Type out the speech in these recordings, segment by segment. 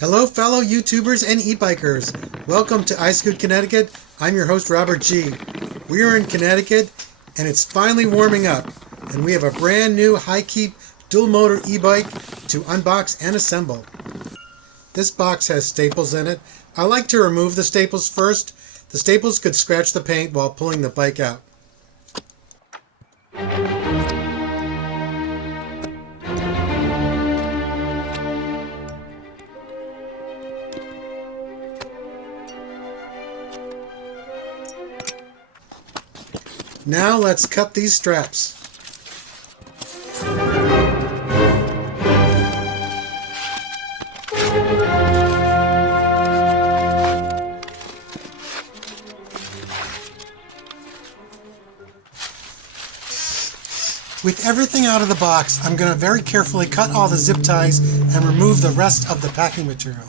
Hello fellow YouTubers and e-bikers. Welcome to iScoot Connecticut. I'm your host Robert G. We are in Connecticut and it's finally warming up and we have a brand new HiKeep dual motor e-bike to unbox and assemble. This box has staples in it. I like to remove the staples first. The staples could scratch the paint while pulling the bike out. Now let's cut these straps. With everything out of the box, I'm going to very carefully cut all the zip ties and remove the rest of the packing material.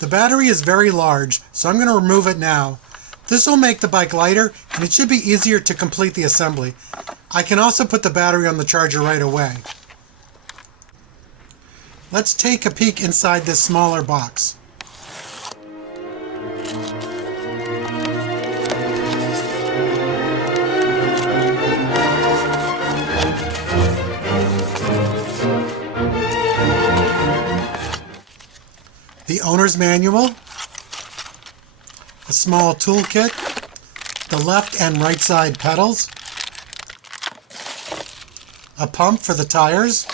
The battery is very large, so I'm going to remove it now. This will make the bike lighter, and it should be easier to complete the assembly. I can also put the battery on the charger right away. Let's take a peek inside this smaller box. The owner's manual, a small toolkit, the left and right side pedals, a pump for the tires,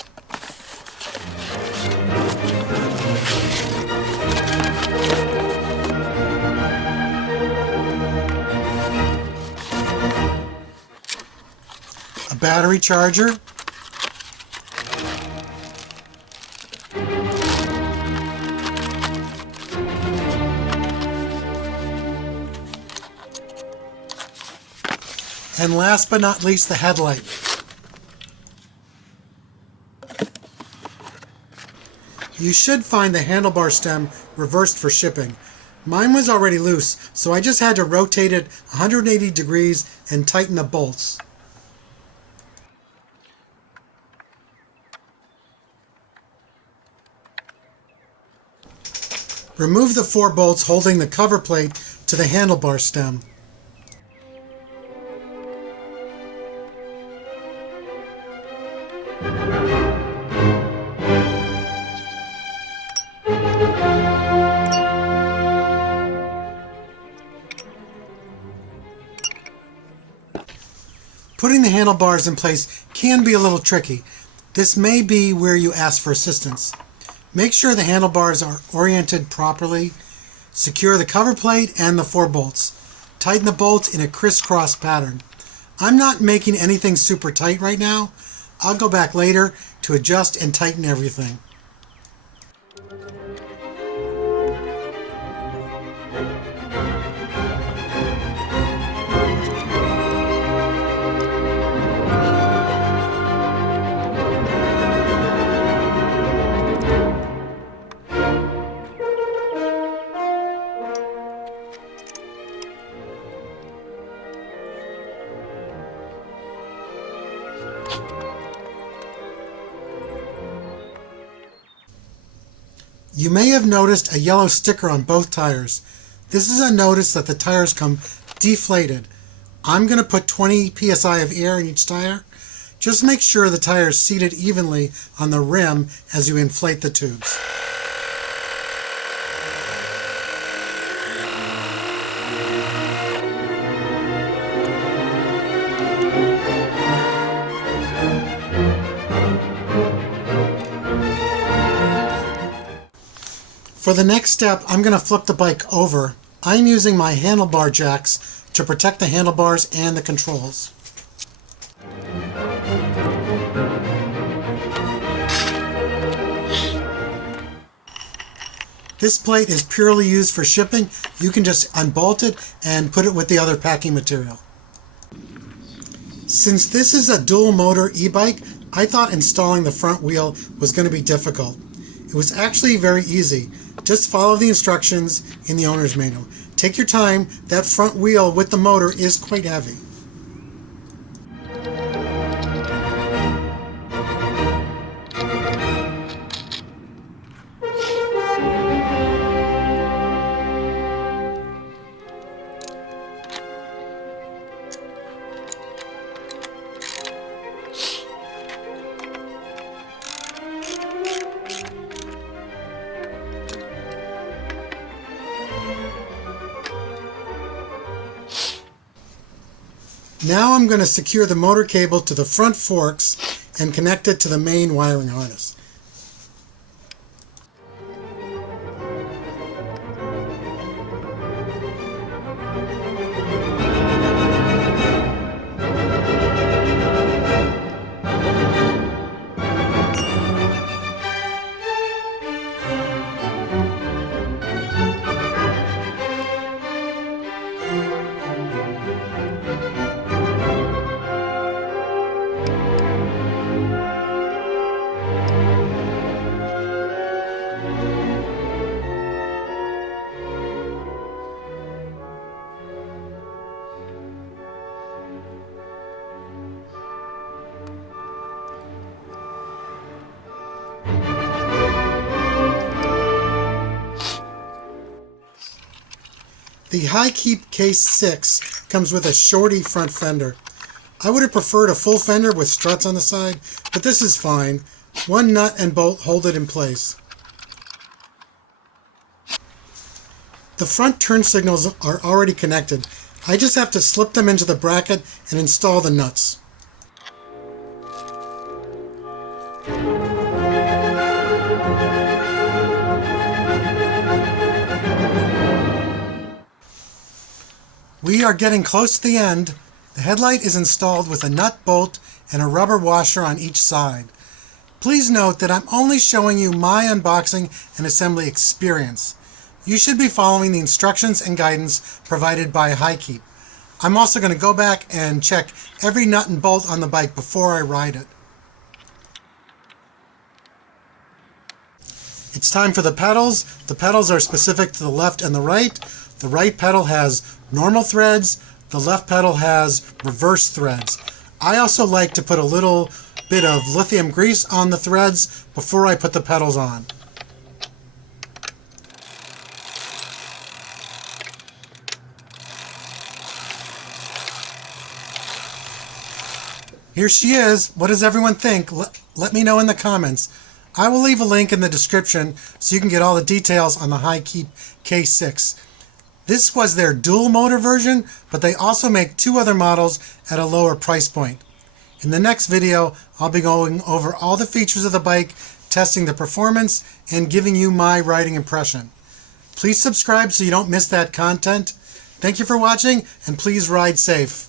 a battery charger, and last but not least, the headlight. You should find the handlebar stem reversed for shipping. Mine was already loose, so I just had to rotate it 180 degrees and tighten the bolts. Remove the 4 bolts holding the cover plate to the handlebar stem. Putting the handlebars in place can be a little tricky. This may be where you ask for assistance. Make sure the handlebars are oriented properly. Secure the cover plate and the 4 bolts. Tighten the bolts in a crisscross pattern. I'm not making anything super tight right now. I'll go back later to adjust and tighten everything. You may have noticed a yellow sticker on both tires. This is a notice that the tires come deflated. I'm going to put 20 psi of air in each tire. Just make sure the tire is seated evenly on the rim as you inflate the tubes. For the next step, I'm going to flip the bike over. I'm using my handlebar jacks to protect the handlebars and the controls. This plate is purely used for shipping. You can just unbolt it and put it with the other packing material. Since this is a dual motor e-bike, I thought installing the front wheel was going to be difficult. It was actually very easy. Just follow the instructions in the owner's manual. Take your time. That front wheel with the motor is quite heavy. Now I'm going to secure the motor cable to the front forks and connect it to the main wiring harness. The HiKeep K6 comes with a shorty front fender. I would have preferred a full fender with struts on the side, but this is fine. One nut and bolt hold it in place. The front turn signals are already connected. I just have to slip them into the bracket and install the nuts. We are getting close to the end. The headlight is installed with a nut bolt and a rubber washer on each side. Please note that I'm only showing you my unboxing and assembly experience. You should be following the instructions and guidance provided by HiKeep. I'm also going to go back and check every nut and bolt on the bike before I ride it. It's time for the pedals. The pedals are specific to the left and the right. The right pedal has normal threads. The left pedal has reverse threads. I also like to put a little bit of lithium grease on the threads before I put the pedals on. Here she is. What does everyone think? Let me know in the comments. I will leave a link in the description so you can get all the details on the HiKeep K6. This was their dual motor version, but they also make two other models at a lower price point. In the next video, I'll be going over all the features of the bike, testing the performance, and giving you my riding impression. Please subscribe so you don't miss that content. Thank you for watching, and please ride safe.